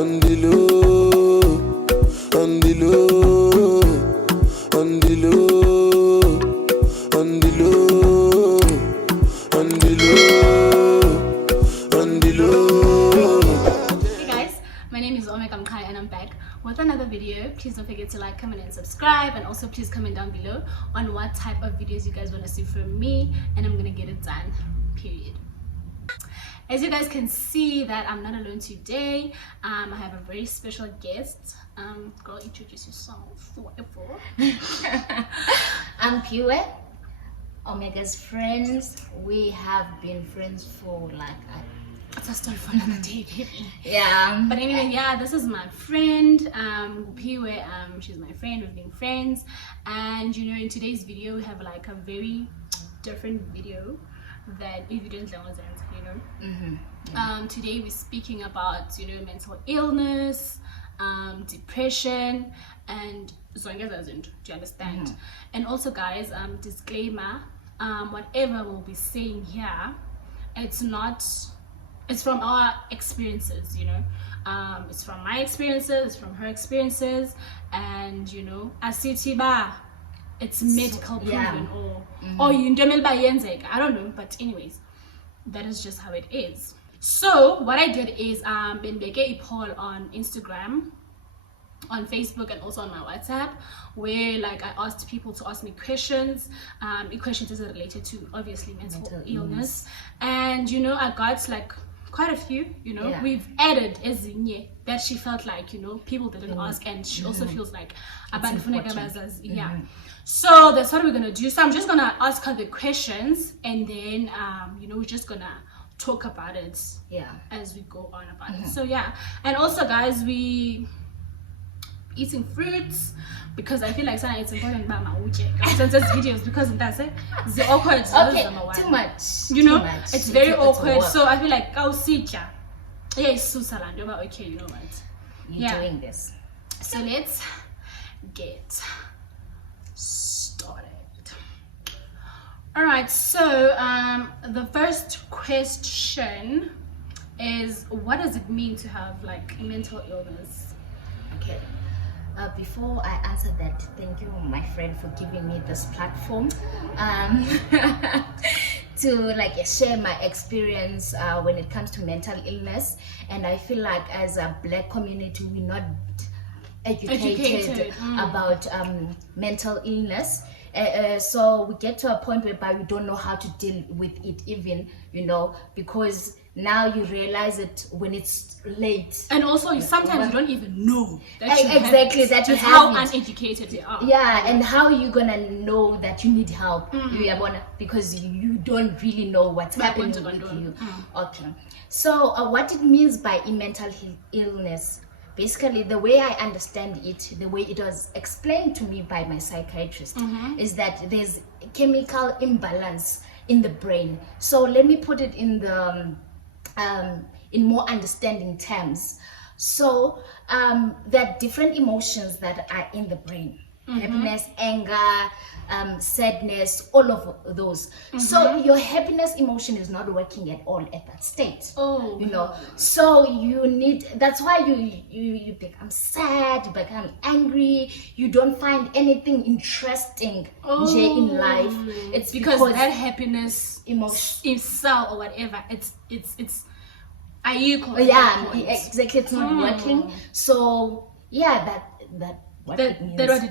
on the low, on the low, on the low, on the low, on the low, on the low. Hey guys, my name is Omega Mkai and I'm back with another video. Please don't forget to like, comment and subscribe, and also please comment down below on what type of videos you guys want to see from me, and I'm gonna get it done, period. As you guys can see that I'm not alone today. I have a very special guest. Girl, introduce yourself. Whatever. I'm Pure, Omega's friends. We have been friends for It's a story for another day, baby. yeah. But anyway, yeah, this is my friend, Piwe. She's my friend. We've been friends, and you know, in today's video, we have like a very different video that if you didn't know, you know. Today we're speaking about, you know, mental illness, depression, and do you understand? And also, guys, disclaimer: whatever we'll be saying here, it's from our experiences, you know. It's from my experiences, it's from her experiences, and you know, asitiba, it's medical proven, or you I don't know, but anyways, that is just how it is. So what I did is make a poll on Instagram, on Facebook, and also on my WhatsApp, where like I asked people to ask me questions. Questions is related to obviously mental illness, and you know, I got like quite a few, you know. We've added ezinye that she felt like, you know, people didn't ask, and she also feels like so that's what we're gonna do. So I'm just gonna ask her the questions, and then you know, we're just gonna talk about it as we go on about it. So yeah, and also guys, we eating fruits because I feel like sometimes it's important about my videos because that's it. The awkward. Okay, too much. You know, much. it's very awkward. So I feel like it's Susaland. But okay, you know what? You're doing this. So let's get started. All right. So the first question is, what does it mean to have like mental illness? Okay. Before I answer that, thank you, my friend, for giving me this platform to like share my experience when it comes to mental illness. And I feel like as a Black community, we're not educated about mental illness. So we get to a point whereby we don't know how to deal with it, even, you know, because now you realize it when it's late, and also sometimes you don't even know that you have how uneducated you are. And how are you gonna know that you need help? Because you don't really know what's happening with you. Okay, so what it means by mental illness, basically the way I understand it, the way it was explained to me by my psychiatrist, is that there's a chemical imbalance in the brain. So let me put it in the in more understanding terms. So there are different emotions that are in the brain: happiness, anger, sadness, all of those. So your happiness emotion is not working at all at that state. You know, so you need, that's why you become sad, you become angry, you don't find anything interesting in life. It's because that happiness emotion itself or whatever, it's exactly, it's not working. So yeah, that's what it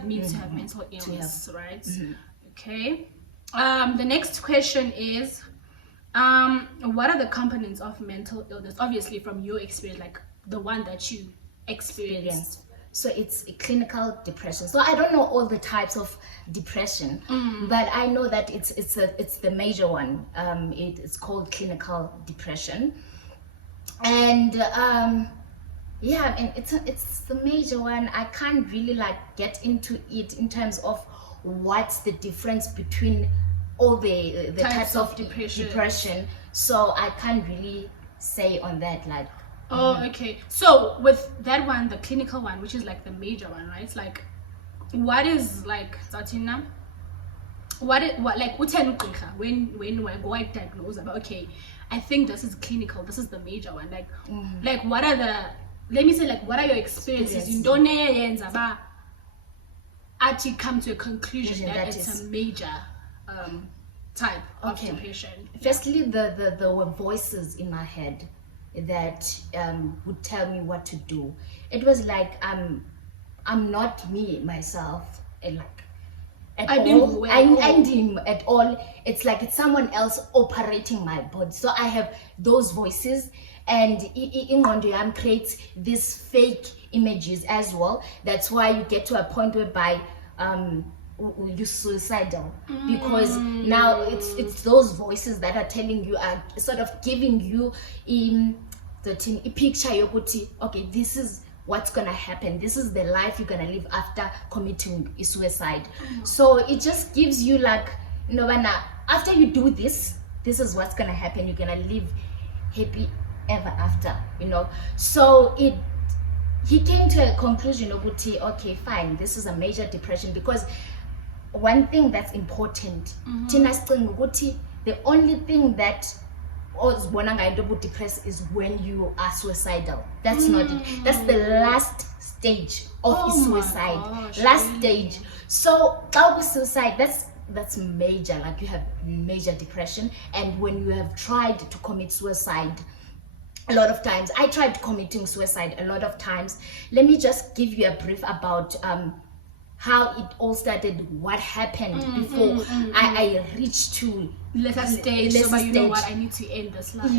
means to have mental illness, right? Okay. The next question is, what are the components of mental illness? Obviously, from your experience, like the one that you experienced. So it's a clinical depression. So I don't know all the types of depression, but I know that it's the major one. It's called clinical depression, and and it's the major one. I can't really like get into it in terms of what's the difference between all the types of depression. So I can't really say on that, like. Okay. So with that one, the clinical one, which is like the major one, right? It's like, what is like Zatina? What like when we're going diagnose about, okay, I think this is clinical, this is the major one. Like what are the let me say, like, what are your experiences? You don't actually come to a conclusion that it's a major type of depression. Firstly, there were voices in my head that would tell me what to do. It was like I'm not me myself, and like at all. I didn't at all. It's like it's someone else operating my body. So I have those voices, and in Mondoyam creates these fake images as well. That's why you get to a point whereby you're suicidal, because now it's those voices that are telling you, are sort of giving you the picture. Okay, this is what's gonna happen, this is the life you're gonna live after committing suicide. So it just gives you like, after you do this is what's gonna happen, you're gonna live happy ever after, So he came to a conclusion of, okay, fine, this is a major depression, because one thing that's important, the only thing that depressed is when you are suicidal. That's not it. That's the last stage of suicide. Last stage. So suicide, that's major, like you have major depression. And when you have tried to commit suicide, a lot of times, I tried committing suicide a lot of times. Let me just give you a brief about how it all started, what happened before I reached to lesser stage. So you know what, I need to end this life.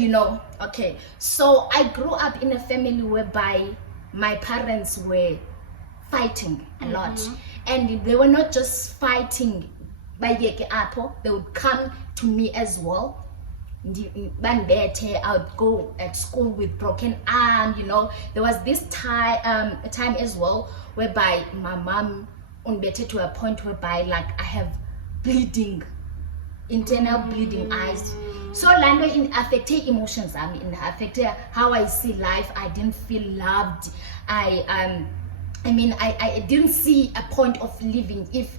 Okay. So I grew up in a family whereby my parents were fighting a lot. And they were not just fighting by Apple, they would come to me as well. I would go at school with broken arm, There was this time as well whereby my mom unbetter to a point whereby like I have bleeding, internal bleeding eyes. So Lando in affected emotions, in affected how I see life. I didn't feel loved. I didn't see a point of living if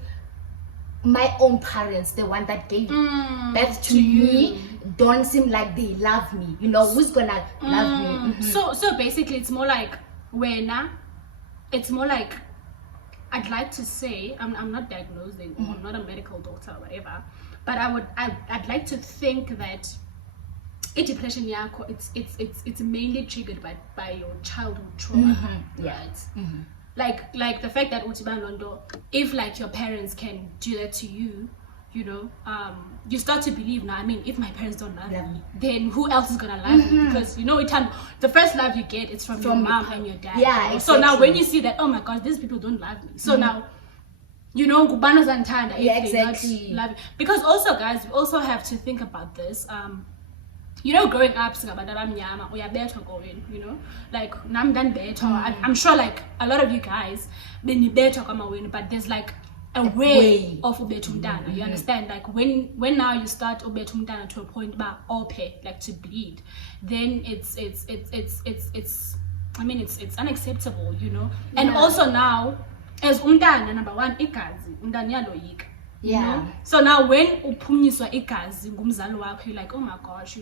my own parents, the one that gave birth to me, don't seem like they love me. Who's gonna love me? So basically it's more like I'd like to say, I'm not diagnosing, I'm not a medical doctor or whatever, but I'd like to think that depression it's mainly triggered by your childhood trauma, right? Like the fact that if like your parents can do that to you, you start to believe now, if my parents don't love me, then who else is gonna love me? Because the first love you get is from your mom and your dad. Exactly. So now when you see that, oh my gosh, these people don't love me, so now Gubano Zantanda, exactly. Love you. Because also guys, we also have to think about this. Growing up, like I'm sure like a lot of you guys, but there's like a way of ubetumdana. You understand? Like when now you start ubetumdana to a point like to bleed, then it's unacceptable, And also now, as umntana, number one, igazi, umntana yaloyika. So now when uphunyiswa igazi ngumzali wakho, you're like, oh my gosh,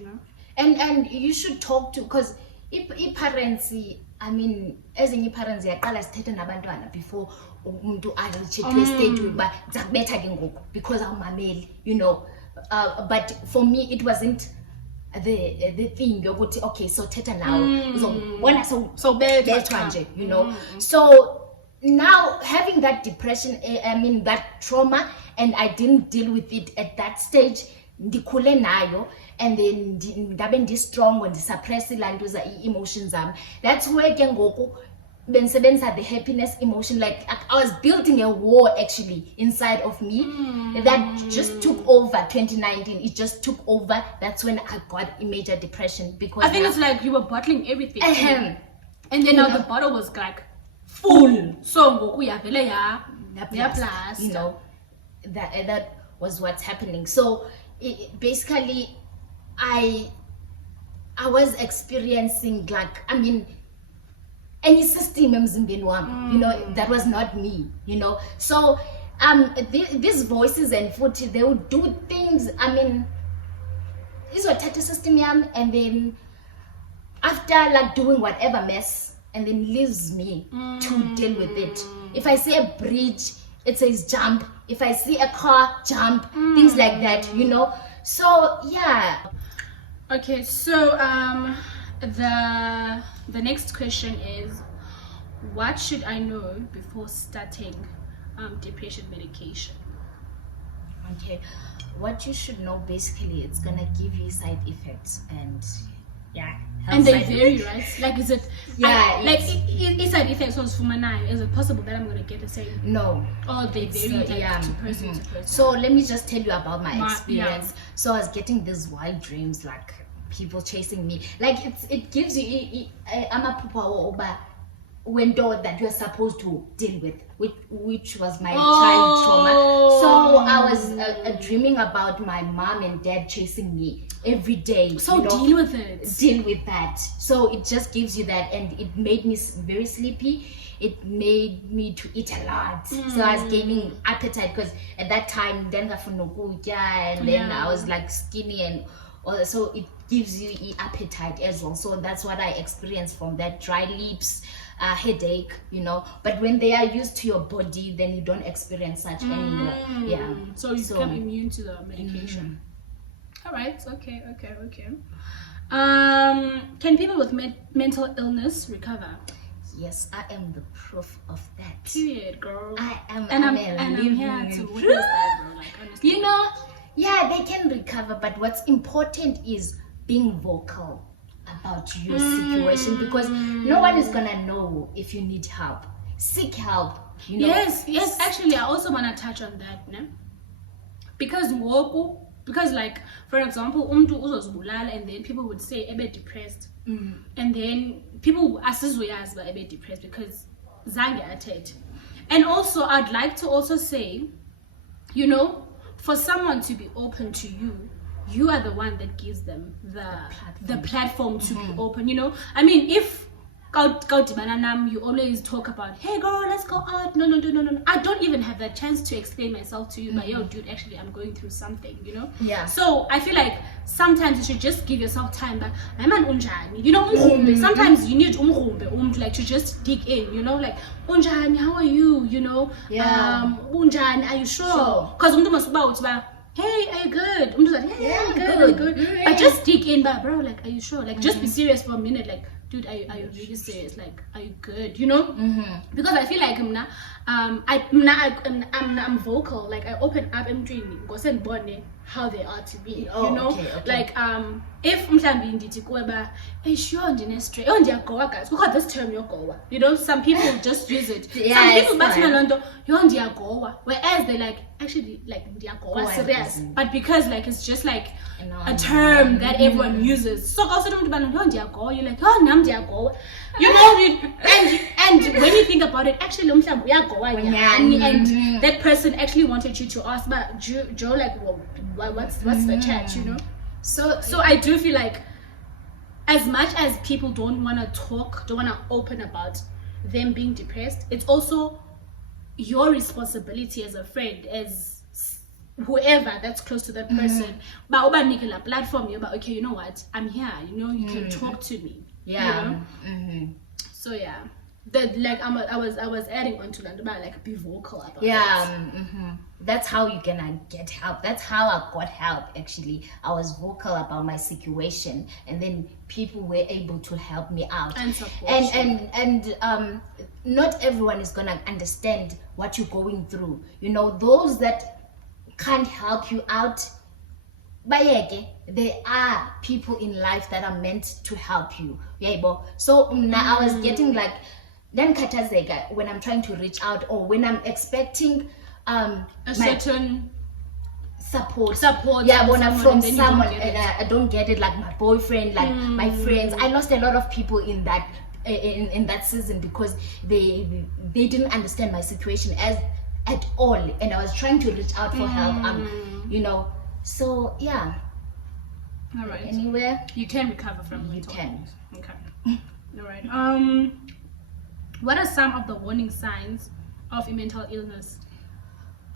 And you should talk to, because if parents, as in parents yaqala sithethe nabantwana before umuntu reach to a stage where zakubetha ke ngoku because awumameli, but for me it wasn't the thing yokuthi okay, so thetha nawe uzobona so bethwa nje, So now having that depression, that trauma, and I didn't deal with it at that stage, ndikhule nayo, and then ndabe ndi-strong ndisuppress ilantuza i-emotions zami. That's where ke ngoku bensebenzisa the happiness emotion, like I was building a war actually inside of me that just took over 2019. It just took over. That's when I got a major depression, because I think it's like you were bottling everything, and then now the bottle was like full. So ngoku yavele ya blast. That was what's happening. So basically I was experiencing like any system emzimbeni wami, that was not me, So these voices and footy, they would do things, izothatha system yami, and then after like doing whatever mess, and then leaves me to deal with it. If I see a bridge, it says jump. If I see a car, jump. Things like that, you know. So yeah. Okay, so the next question is, what should I know before starting depression medication? Okay, what you should know, basically, it's gonna give you side effects, and yeah, and they vary, right? Like, is it it's side effects was for my is it possible that I'm gonna get the same? No. Oh, they vary, like, to person to person. So let me just tell you about my experience. So I was getting these wild dreams, like people chasing me, like it gives you I'm a over window that you're supposed to deal with, which was my child trauma. So I was dreaming about my mom and dad chasing me every day. So you know, deal with it. Deal with that. So it just gives you that, and it made me very sleepy. It made me to eat a lot. So I was gaining appetite, because at that time then and then I was like skinny, and so it gives you appetite as well. So that's what I experienced from that: dry lips, headache, you know. But when they are used to your body, then you don't experience such anymore. Yeah. So you become immune to the medication. All right. Okay. Can people with mental illness recover? Yes, I am the proof of that. Period, girl. I'm I'm here to witness that, bro. Like, honestly. You know, yeah, they can recover, but what's important is being vocal about your situation, because no one is gonna know if you need help. Seek help. You know? Yes. Actually, I also wanna touch on that, ne? Because like, for example, and then people would say ebe depressed, and then people asizwe ba ebe depressed because zange athethe. And also, I'd like to also say, you know, for someone to be open to you, you are the one that gives them the platform to be open. You know, I mean, if you always talk about, hey girl, let's go out. No. I don't even have that chance to explain myself to you, but yo, dude, actually I'm going through something, you know? Yeah. So I feel like sometimes you should just give yourself time. But you know, sometimes you need like to just dig in, you know, like unjani, how are you? You know? Yeah. Unjani, are you sure? Because hey, are you good? Like, yeah, I'm good. But just dig in, but bro, like, are you sure? Like, just be serious for a minute, like, dude, are you really serious? Like, are you good? You know? Because I feel like I'm vocal. Like, I open up and training, go send bonne how they are to me. You know? Okay. Like, if mhlambi ndithi kuba sure ndinestre ndiyagowa guys, look at this term yogowa. You know, some people just use it. Some people bathi nalonto ndiyagowa, whereas they like actually like ndiyagowa serious, but because like it's just like a term that everyone uses. So also don't ndiyagowa, you're like, oh nam ndiyagowa. You know, and when you think about it, actually mhlambi uyagowa and that person actually wanted you to ask, but Joe like, well, what's the chat, you know? So I do feel like, as much as people don't want to talk, don't want to open about them being depressed, it's also your responsibility as a friend, as whoever that's close to that person. But a platform, you're like, okay, you know what? I'm here. You know, you can talk to me. Yeah. You know? So yeah. That like I was adding on to that about like be vocal about it. That's how you can get help. That's how I got help. Actually, I was vocal about my situation, and then people were able to help me out and support and not everyone is gonna understand what you're going through. You know, those that can't help you out, bayeke, there are people in life that are meant to help you. So now I was getting like then khathazeka when I'm trying to reach out, or when I'm expecting a certain support from someone and I don't get it, like my boyfriend, like my friends. I lost a lot of people in that in that season because they didn't understand my situation at all, and I was trying to reach out for help, you know. So yeah, all right, anywhere you can recover from you can. Okay. All right. What are some of the warning signs of a mental illness?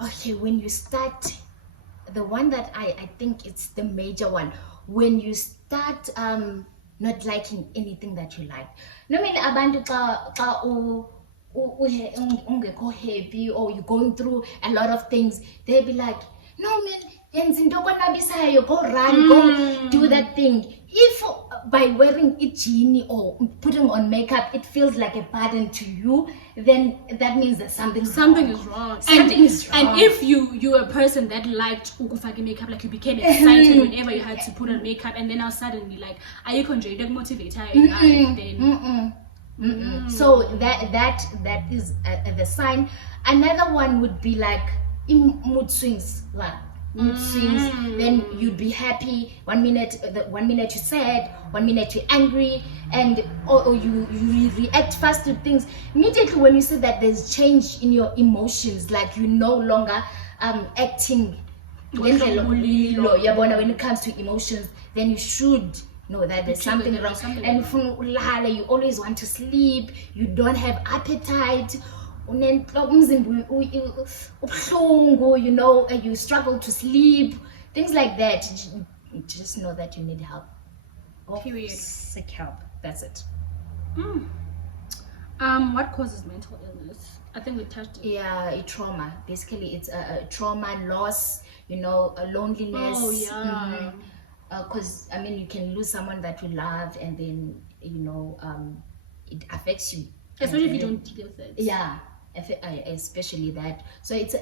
Okay, when you start, the one that I think it's the major one, when you start not liking anything that you like. Normally abantu xa ungekho happy or you're going through a lot of things, they'll be like, no man, yenza into okonabisayo, go run, go do that thing. If by wearing a jean or putting on makeup it feels like a burden to you, then that means that something is wrong. Something is wrong. And if you're a person that liked ukufaka makeup, like you became excited whenever you had to put on makeup, and then now suddenly like are you conjuring motivator in life, then so that is the sign. Another one would be like mood swings, then you'd be happy 1 minute, 1 minute you're sad, 1 minute you're angry, and or you react fast to things. Immediately when you say that there's change in your emotions, like you no longer acting when it comes to emotions, then you should know that there's something wrong. And you always want to sleep, you don't have appetite, you know, you struggle to sleep, things like that. Just know that you need help. Period. Seek help. That's it. What causes mental illness? I think we touched it. Yeah, a trauma. Basically, it's a trauma, loss, you know, a loneliness. Oh yeah. Because I mean, you can lose someone that you love, and then you know, it affects you. Especially if you don't deal with it. Yeah. Especially that. So it's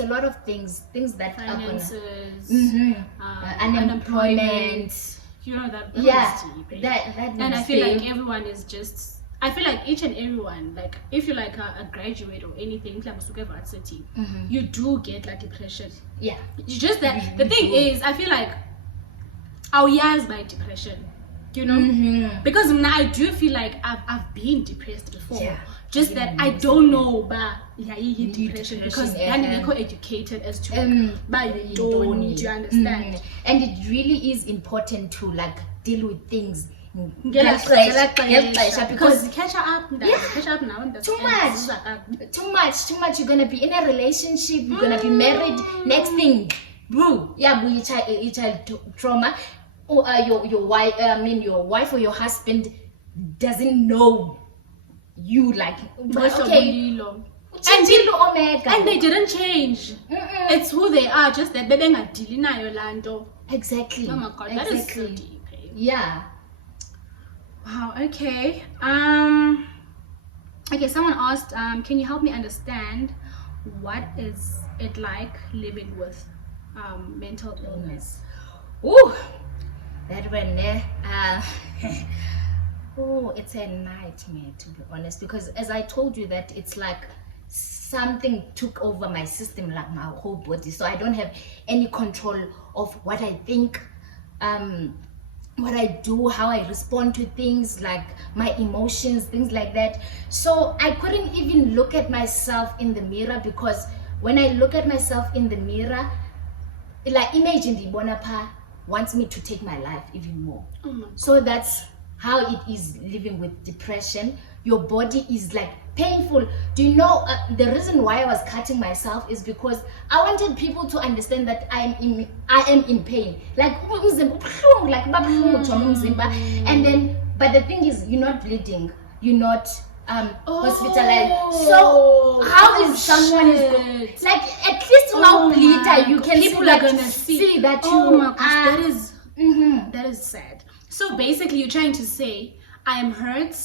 a lot of things that finances, unemployment, you know, that deep, that and I feel like everyone is just, I feel like each and everyone, like if you're like a graduate or anything, you do get like depression. Yeah, it's just that the thing is, I feel like our years by depression, you know, because now I do feel like I've been depressed before. Yeah. Just that I don't know, but depression because then they're educated as to, but you don't need to understand. And it really is important to like deal with things. Because catch up now. Too much. You're gonna be in a relationship. You're gonna be married. Next thing, boo. Yeah, boo. Child trauma. Or your wife. Your wife or your husband doesn't know you, like, okay, and they didn't change. It's who they are, just that they not dealing Yolando. Exactly. Oh my god, that is so deep. Yeah. Wow. Okay. Okay. Someone asked, can you help me understand what is it like living with mental illness? Ooh, that one there. Oh, it's a nightmare, to be honest, because as I told you that it's like something took over my system, like my whole body, so I don't have any control of what I think, what I do, how I respond to things, like my emotions, things like that. So I couldn't even look at myself in the mirror, because when I look at myself in the mirror, like imagine the Bonapa wants me to take my life even more. So that's how it is living with depression. Your body is like painful. Do you know the reason why I was cutting myself is because I wanted people to understand that I am in pain. Like and then, but the thing is, you're not bleeding, you're not hospitalized. So how is someone like, at least now bleeder, you can people see are that, gonna see that that is sad. So basically you're trying to say I am hurt,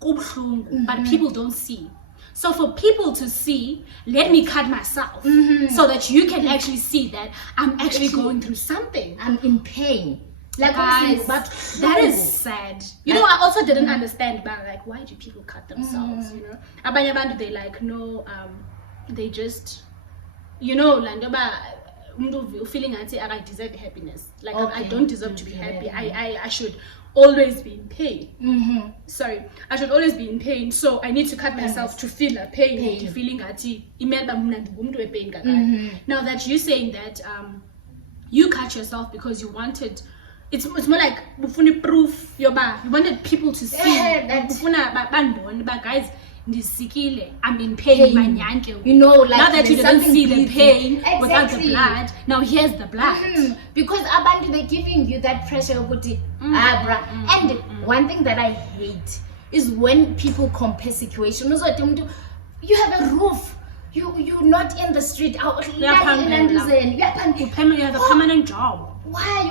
but people don't see. So for people to see, let me cut myself so that you can actually see that I'm actually going through something. I'm in pain. Like, guys, but that is sad. You know, I also didn't understand, but like, why do people cut themselves? You know, abanye they like no, they just, you know, like feeling I deserve happiness. Like I don't deserve to be happy. I should always be in pain. Sorry, I should always be in pain. So I need to cut myself to feel a pain. Feeling now that you're saying that you cut yourself because you wanted. It's more like proof. You wanted people to see that guys. ndisikile, I'm in pain, manyanke. You know, like now that you didn't see the pain exactly. without the blood, now here's the blood. Because abantu, they're giving you that pressure, and one thing that I hate is when people compare situation. You have a roof, you're not in the street. You have a permanent job. Why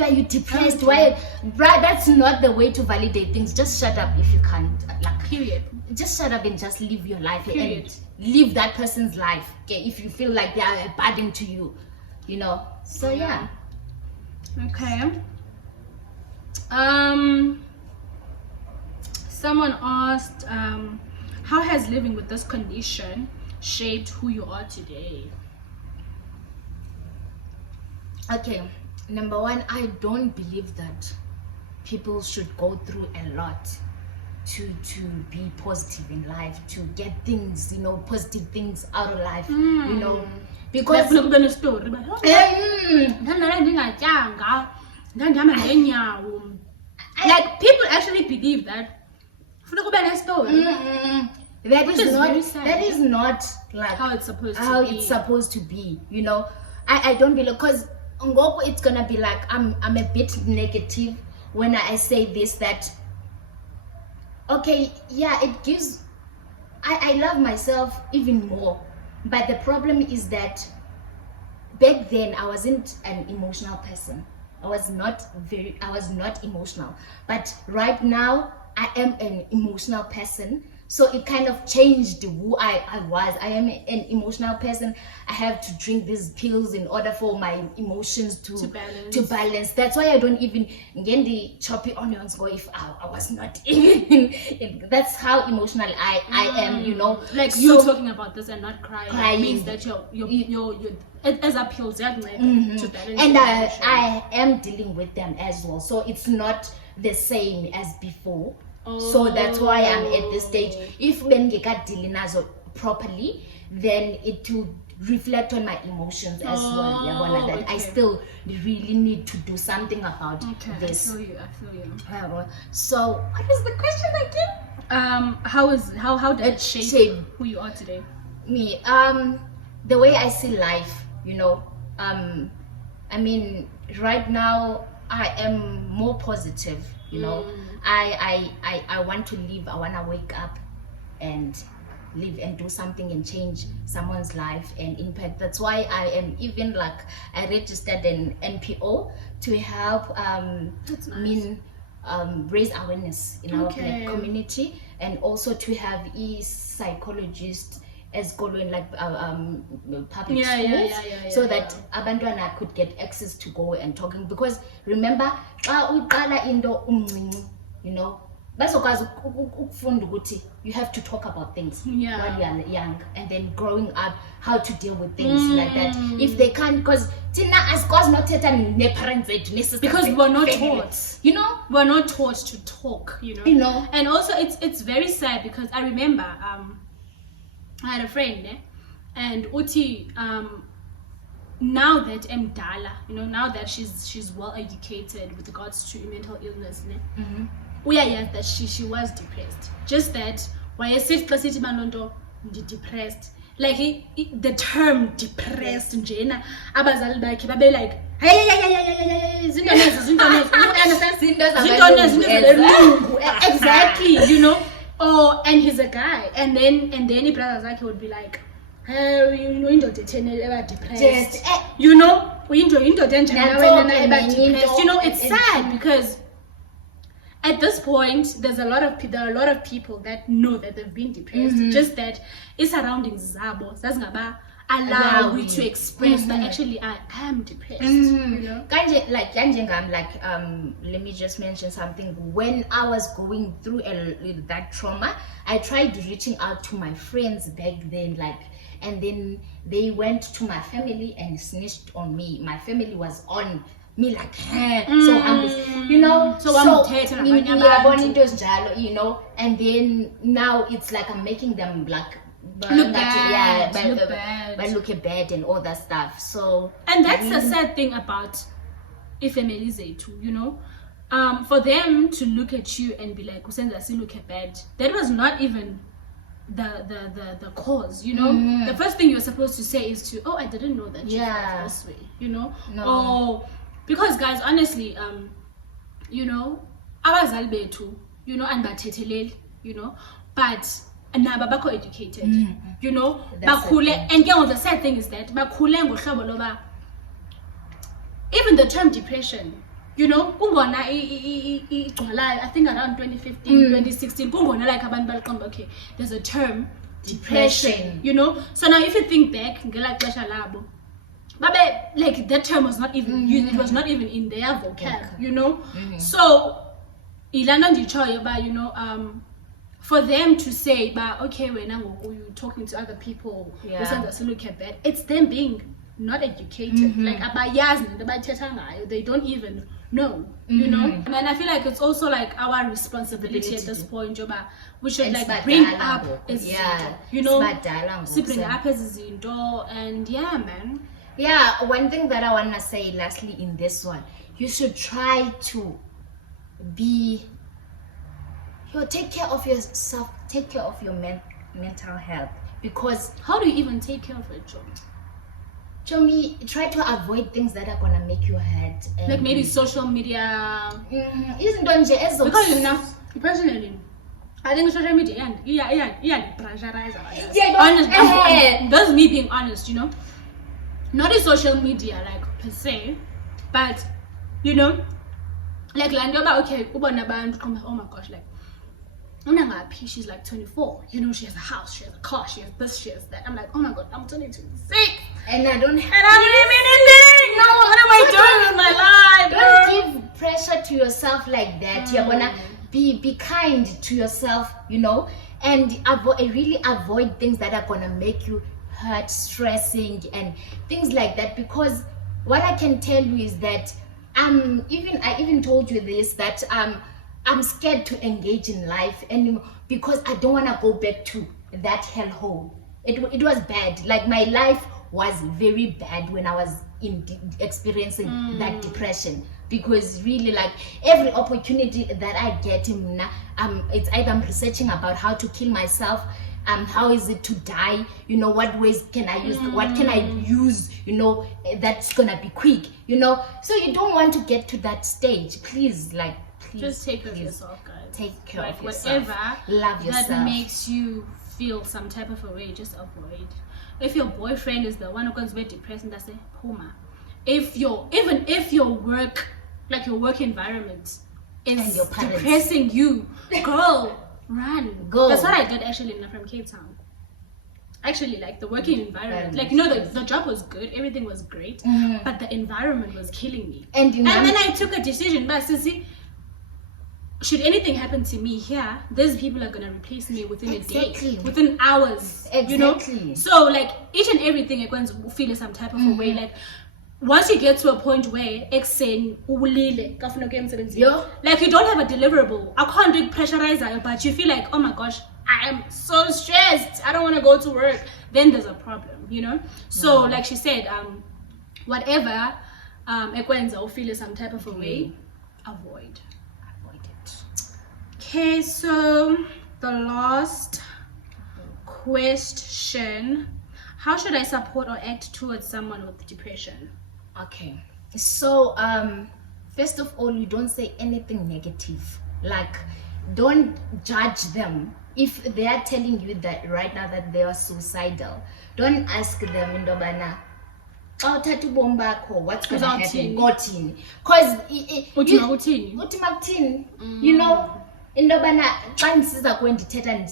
are you depressed? Why? Right, that's not the way to validate things. Just shut up if you can't. Like, period. Just shut up and just live your life. Period. And live that person's life. Okay, if you feel like they are a burden to you, you know. So yeah. Okay. Someone asked, how has living with this condition shaped who you are today? Okay, number one, I don't believe that people should go through a lot to be positive in life, to get things, you know, positive things out of life, you know, because like people actually believe that. That is not like how it's supposed to be, you know. I don't believe, because it's gonna be like I'm a bit negative when I say this, that okay, yeah, it gives, I love myself even more, but the problem is that back then I wasn't an emotional person. I was not emotional, but right now I am an emotional person. So it kind of changed who I was. I am an emotional person. I have to drink these pills in order for my emotions to balance. That's why I don't even get the choppy onions go if I was not even. That's how emotional I am, you know. Like you talking about this and not crying means that you're as a pills to balance. And I am dealing with them as well. So it's not the same as before. So that's why I'm at this stage. If bengeka dealing nazo properly, then it will reflect on my emotions as well. That I still really need to do something about this. I feel you. So what is the question again? How did it shape who you are today? Me, the way I see life, you know. I mean, right now I am more positive, you know. I want to live. I want to wake up and live and do something and change someone's life and impact. That's why I am even like, I registered an NPO to help raise awareness in our Black community, and also to have psychologists as going like public schools, so that abantwana could get access to go and talking. Because remember, you know, you have to talk about things while you are young, and then growing up, how to deal with things like that. If they can't, because because we're not taught, you know, we're not taught to talk, you know. And also it's very sad, because I remember I had a friend, and Uti, now that I'm Dala, you know, now that she's well educated with regards to mental illness, we are yes that she was depressed. Just that why I said depressed, like the term depressed in Jena, abazali bakhe babe like exactly, you know. Oh, and he's a guy, and then his brothers like would be like, hey, you know, depressed, you know, depressed. You know, it's sad, because at this point there are a lot of people that know that they've been depressed, just that it's surrounding zabo allow you to express that actually I am depressed. You know? Like let me just mention something. When I was going through that trauma, I tried reaching out to my friends back then, like, and then they went to my family and snitched on me. My family was on me like, so I'm, you know, you know, and then now it's like I'm making them like look bad and all that stuff. So, and that's the sad thing about Ifemelize too, you know. for them to look at you and be like, "Usenza si look bad," that was not even the cause, you know. The first thing you're supposed to say is to, "Oh, I didn't know that you felt this way," you know. Oh, because guys, honestly, you know, abazali bethu, you know, and bathetheleli, you know, but nabo bakho educated, you know, bakhule. And yeah, the sad thing is that bakhule ngohlobo loba even the term depression, you know, kungona I think around 2015, 2016, kungona like abantu baliqamba, okay, there's a term depression, you know. So now if you think back, ngela xesha labo, babe, like that term was not even used, it was not even in their vocab, you know. So ilana ndichoyo ba, you know, for them to say ba, okay, when you talking to other people, look at bad, it's them being not educated, like abayazi, they don't even know, you know. And I feel like it's also like our responsibility at this point, Joba. We should like bring up as you know, bring up as izinto, and yeah, man. Yeah, one thing that I wanna say lastly in this one, you should try to take care of yourself, take care of your mental health, because how do you even take care of it, John? Chomi, try to avoid things that are gonna make you hurt, like maybe social media. Because enough personally, I think social media pressurize. That's me being honest, you know. Not in social media like per se, but you know, like okay, oh my gosh, like she's like 24, you know, she has a house, she has a car, she has this, she has that. I'm like, oh my god, I'm turning 26 and I don't have anything. No, what am I doing with my life? Don't give pressure to yourself like that. You're gonna be kind to yourself, you know, and really avoid things that are gonna make you hurt, stressing and things like that. Because what I can tell you is that I even told you this, that I'm scared to engage in life anymore because I don't want to go back to that hellhole. It was bad. Like my life was very bad when I was experiencing that depression, because really like every opportunity that I get it's either I'm researching about how to kill myself, how is it to die, you know, what ways can I use, what can I use, you know, that's gonna be quick, you know. So you don't want to get to that stage. Please, like, just take care of yourself, guys. Take care of yourself. Whatever love yourself that makes you feel some type of a way, just avoid. If your boyfriend is the one who goes very depressed, and that's a puma. Even if your work, like your work environment is depressing you, girl, go. That's what I did actually from Cape Town. Actually, like the working environment, like, you know, the job was good, everything was great, but the environment was killing me. And then I took a decision, but see, should anything happen to me here, these people are gonna replace me within a day, within hours, you know. So like each and everything is going to feel some type of a way. Like once you get to a point where like you don't have a deliverable, I can't do pressurizer, but you feel like, oh my gosh, I am so stressed, I don't want to go to work, then there's a problem, you know. So like she said, whatever ekwenza or feel some type of a way, avoid it. Okay, so the last question: how should I support or act towards someone with depression? Okay, so first of all, you don't say anything negative. Like, don't judge them if they are telling you that right now that they are suicidal. Don't ask them indobana, oh, tatu bomba ko, what's gonna happen? Gotin, cause you know, indobana chances going to teta.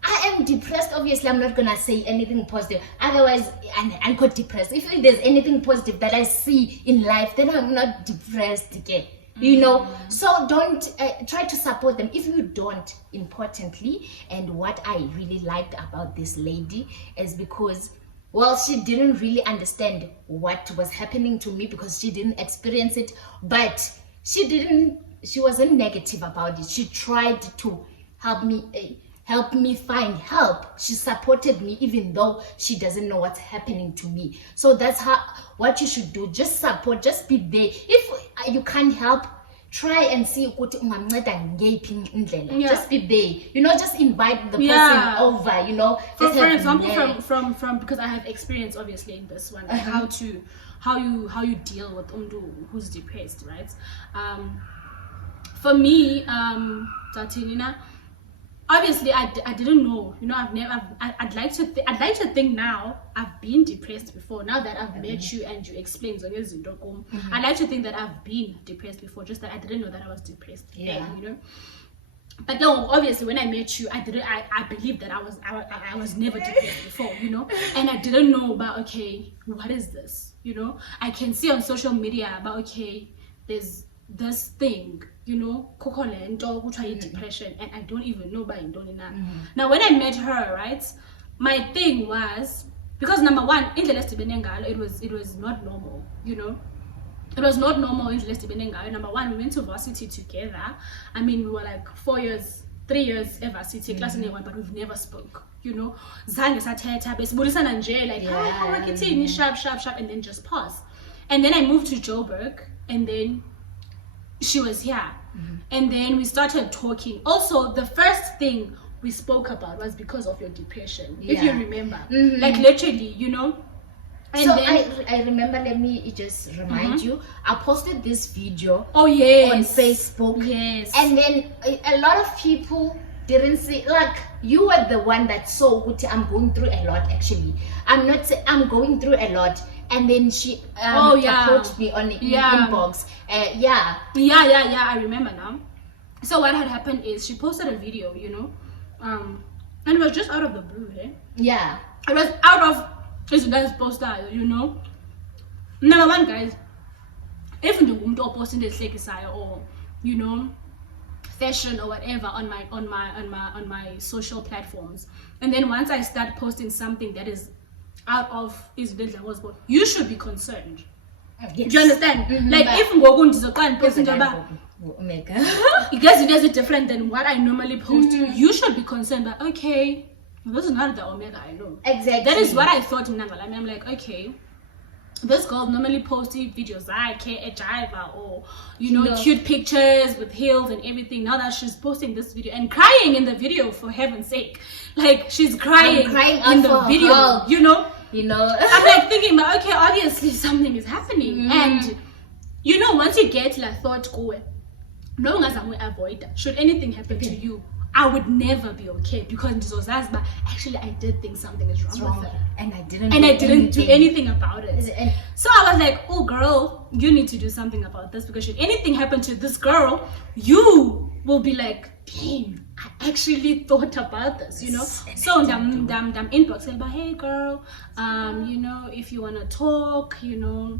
I am depressed. Obviously, I'm not gonna say anything positive. Otherwise, I'm quite depressed. If there's anything positive that I see in life, then I'm not depressed again. You know, so don't try to support them. If you don't, importantly, and what I really liked about this lady is because, well, she didn't really understand what was happening to me because she didn't experience it, but she wasn't negative about it. She tried to help me find help. She supported me even though she doesn't know what's happening to me. So that's what you should do. Just support, just be there. If you can't help, try and see ukuthi ungamnceda ngeyiphi indlela. Yeah. Just be there, you know, just invite the person Yeah. over, you know. For Just have example, dinner. from because I have experience obviously in this one, like how you deal with who's depressed, right? For me, Tatinina, obviously I didn't know, you know. I'd like to think now I've been depressed before. Now that I've met you and you explained I'd like to think that I've been depressed before, just that I didn't know that I was depressed then, you know. But no, obviously when I met you, I believed that I was never depressed before, you know. And I didn't know about, okay, what is this, you know. I can see on social media about, okay, there's this thing, you know, depression, and I don't even know about Now when I met her, right, my thing was, because number one, it was not normal, you know. It was not normal in Number one, we went to varsity together. I mean, we were like 3 years at varsity, class in one, but we've never spoke, you know. Like, how sharp, and then just pause. And then I moved to Joburg, and then she was here. And then we started talking. Also, the first thing we spoke about was because of your depression, if you remember. Like, literally, you know. And so then, I remember, let me just remind you, I posted this video on Facebook. Yes. And then a lot of people didn't see, like, you were the one that saw what I'm going through a lot. Actually, I'm not saying I'm going through a lot. And then she approached me on the inbox. I remember now. So what had happened is she posted a video, you know, and it was just out of the blue, eh? Yeah. It was out of this guy's poster, you know. Number one, guys, if you want to post in the or, you know, fashion or whatever on my social platforms, and then once I start posting something that is out of you should be concerned. Yes. Do you understand? Like, if we go into the client posting about it gets different than what I normally post, you should be concerned. But okay, this is not the Omega I know. Exactly. That is what I thought in Nagal. I mean, I'm like, okay, this girl normally posts videos like a driver or, you know, cute pictures with heels and everything. Now that she's posting this video and crying in the video, for heaven's sake, like, she's crying in the video, you know. I'm like thinking, but okay, obviously something is happening. And you know, once you get like thought go, no one has avoid that. Should anything happen to you, I would never be okay, because but actually I did think something is wrong with her, and I didn't do anything about it. So I was like, oh girl, you need to do something about this, because should anything happen to this girl, you will be like, damn, I actually thought about this, you know. So them inbox about, hey girl, you know, if you wanna talk, you know,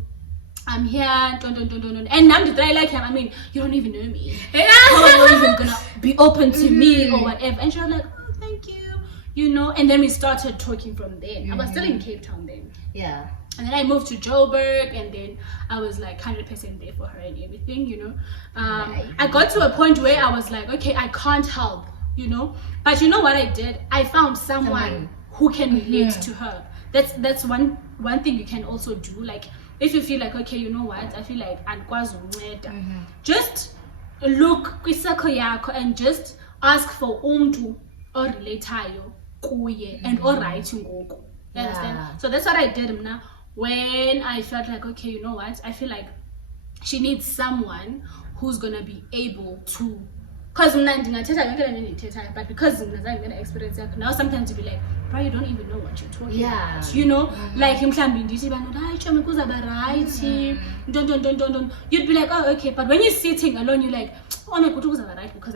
I'm here, and I'm the like him. I mean, you don't even know me. How are you even gonna be open to me or whatever? And she was like, oh, thank you, you know. And then we started talking from there. I was still in Cape Town then. Yeah. And then I moved to Joburg, and then I was like 100% there for her and everything, you know. I got to a point where I was like, okay, I can't help, you know. But you know what I did? I found someone who can relate to her. That's one thing you can also do. Like, if you feel like, okay, you know what, I feel like just look kwisakho yakho and just ask for umntu orelatayo kuye and alright ngoku. You understand? So that's what I did now. When I felt like, okay, you know what, I feel like she needs someone who's gonna be able to, because but because I'm gonna experience it now, sometimes you be like, bro, you don't even know what you're talking about, you know. Like him don't. You'd be like, oh, okay, but when you're sitting alone, you're like, oh my god, right, because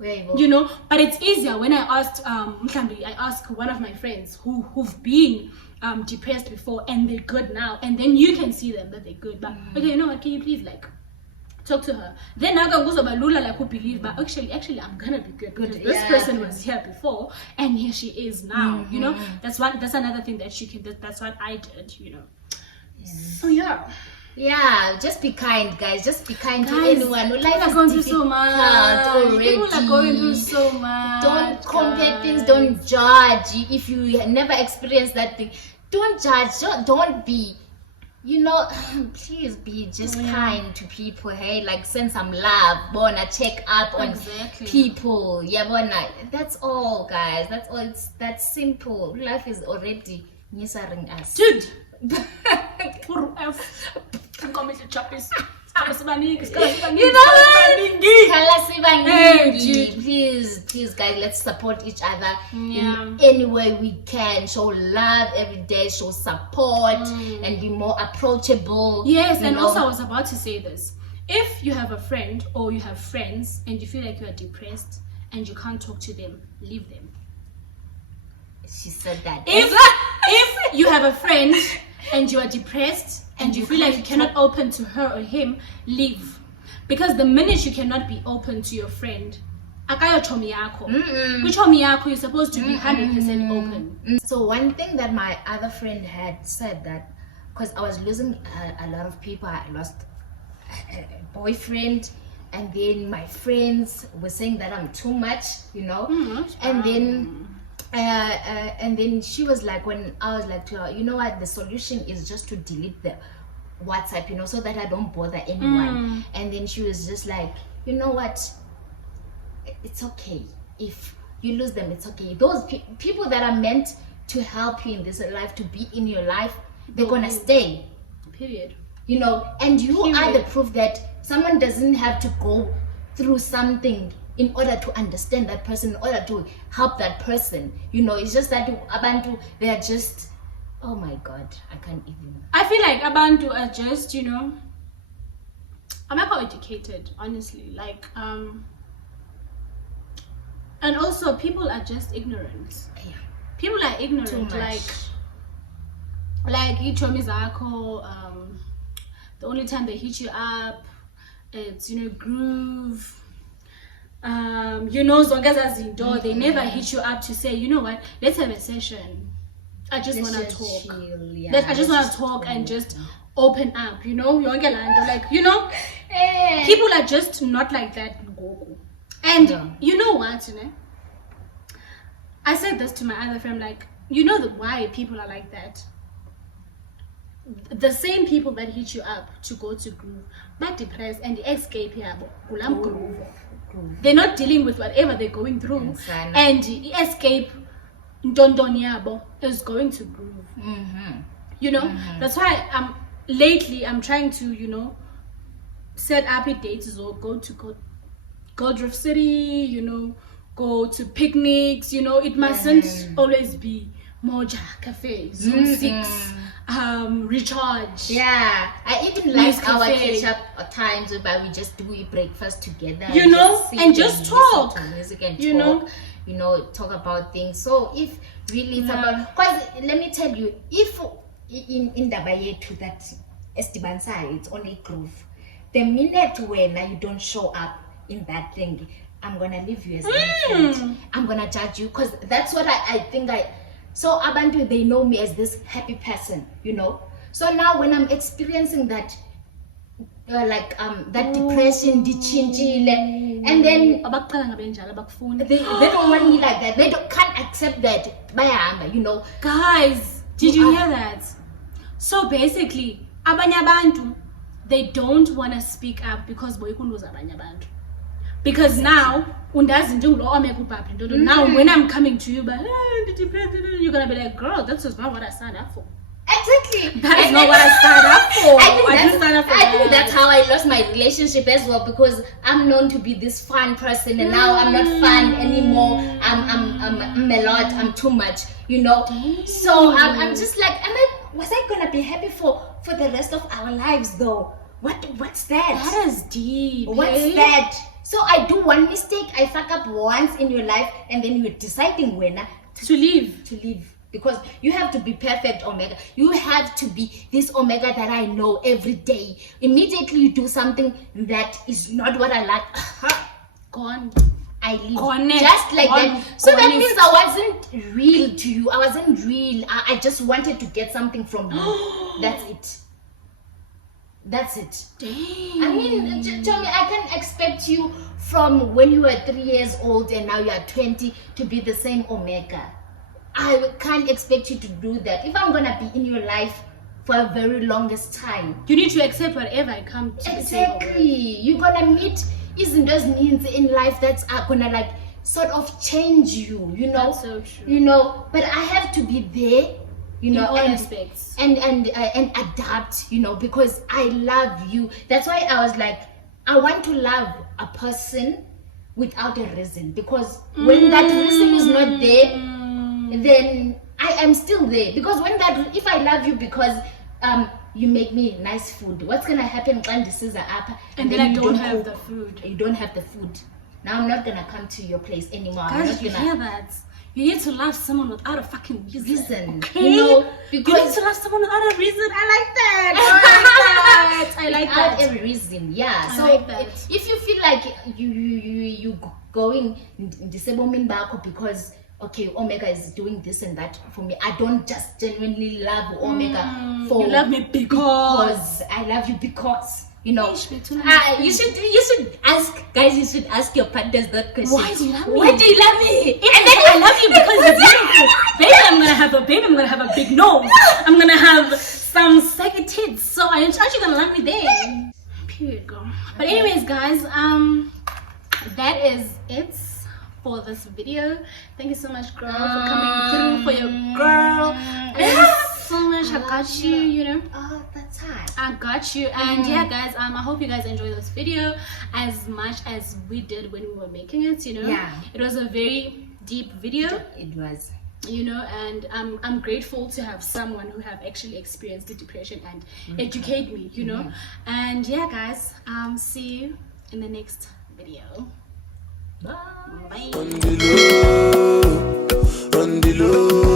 you know. But it's easier when I asked one of my friends who've been depressed before and they're good now, and then you can see them that they're good. But okay, you know what, can you please like talk to her? Then I go like, who believe, but actually I'm gonna be good, because this person was here before and here she is now, you know. That's another thing that she can do. That's what I did, you know. So yeah, just be kind, guys. Just be kind to anyone. Life is going through so much already. People are going through so much. Don't compare things. Don't judge. If you never experienced that thing, don't judge. Don't be you know, please be just kind to people. Hey, like send some love, bona, check up on people. Yeah, bona. That's all, guys. That's all. It's that simple. Life is already missing us, dude. You know what? Please, guys, let's support each other in any way we can. Show love every day, show support, and be more approachable. Yes, and also I was about to say this. If you have a friend or you have friends and you feel like you are depressed and you can't talk to them, leave them. She said that. If you have a friend and you are depressed and you feel like you cannot open to her or him, leave. Because the minute you cannot be open to your friend, you're supposed to be 100% open. So one thing that my other friend had said, that because I was losing a lot of people, I lost a boyfriend, and then my friends were saying that I'm too much, you know. And then she was like, when I was like to her, you know what, the solution is just to delete the WhatsApp, you know, so that I don't bother anyone. And then she was just like, you know what, it's okay if you lose them, it's okay. Those people that are meant to help you in this life, to be in your life, they're gonna stay, period. You know, and you are the proof that someone doesn't have to go through something in order to understand that person, in order to help that person. You know, it's just that abantu, they are just, oh my God, I can't even. I feel like abantu are just, you know, I'm not educated, honestly. Like, and also people are just ignorant. Yeah. People are ignorant. Too much. Like ichomi zako, the only time they hit you up, it's, you know, groove. You know, zongaza they never hit you up to say, you know what, let's have a session. I just want to talk. I just want to talk and just open up, you know. Like, you know, people are just not like that. And you know what, you know, I said this to my other friend, like, you know why people are like that? The same people that hit you up to go to groove, but depressed and escape here, groove. They're not dealing with whatever they're going through, and escape Ndondonyabo is going to groove. You know, that's why lately I'm trying to, you know, set up a dates or go Drift City, you know, go to picnics, you know. It mustn't always be Moja Cafe, Zoom 6, recharge. Yeah, I even like our catch up at times where we just do a breakfast together, you know, and just talk to music and you talk, you know, talk about things. So if really it's about, because let me tell you, if in Dabayetu that Estibansa, it's only groove, the minute when you don't show up in that thing, I'm gonna leave you as a friend. I'm gonna judge you, because that's what I think. So abantu, they know me as this happy person, you know. So now when I'm experiencing that, that depression, and then they don't want me like that. They can't accept that, you know. Guys, did you hear that? So basically, abanye abantu, they don't want to speak up because boyikunduza abanye abantu. Because now, now when I'm coming to you, but you're gonna be like, girl, this is not what I signed up for. Exactly. That is not what I signed up for. I think that's how I lost my relationship as well, because I'm known to be this fun person, and now I'm not fun anymore. I'm a lot. I'm too much, you know. So I'm just like, was I gonna be happy for the rest of our lives though? What's that? That is deep. What's that? So I do one mistake, I fuck up once in your life, and then you're deciding when to leave. Because you have to be perfect, Omega. You have to be this Omega that I know every day. Immediately you do something that is not what I like, gone. I leave. Connect. Just like that. So that Honest. means I wasn't real to you. I wasn't real. I just wanted to get something from you. That's it. Damn. I mean, tell me, I can't expect you from when you were 3 years old and now you are 20 to be the same Omega. I can't expect you to do that. If I'm gonna be in your life for a very longest time. You need to accept whatever I come to the table Exactly. You're gonna meet isn't those means in life that are gonna like sort of change you, you know. That's so true. You know, but I have to be there, you know, in all and aspects. and adapt, you know, because I love you. That's why I was like, I want to love a person without a reason, because when that reason is not there, then I am still there. Because when that, if I love you because you make me nice food, what's gonna happen when this is up And then I you don't have cook, the food. you don't have the food. Now I'm not gonna come to your place anymore. I'm Guys, not you gonna hear that? You need to love someone without a fucking reason. Okay? you know, You need because to love someone without a reason. I like that. I like without that. a reason, yeah. I So like that. if you feel like you going disabled back because okay, Omega is doing this and that for me, I don't just genuinely love Omega for You love me because I love you because you know. Ish, me too. You should ask guys. You should ask your partners that question. Why do you love me? Why do you love me? And then I love you because you're beautiful. Baby, I'm gonna have a baby. I'm gonna have a big nose. I'm gonna have some saggy tits. So I'm actually gonna love me there. Period, girl. But anyways, guys, that is it for this video. Thank you so much, girl, for coming through for your girl. Thank you so much. I got you. You know. Oh, that's hot. I got you. And yeah, guys, I hope you guys enjoyed this video as much as we did when we were making it. You know, Yeah. it was a very deep video. It was. You know, and I'm grateful to have someone who have actually experienced the depression and educate me. You know, and yeah, guys, see you in the next video. Bye. Bye. On the low, on the low.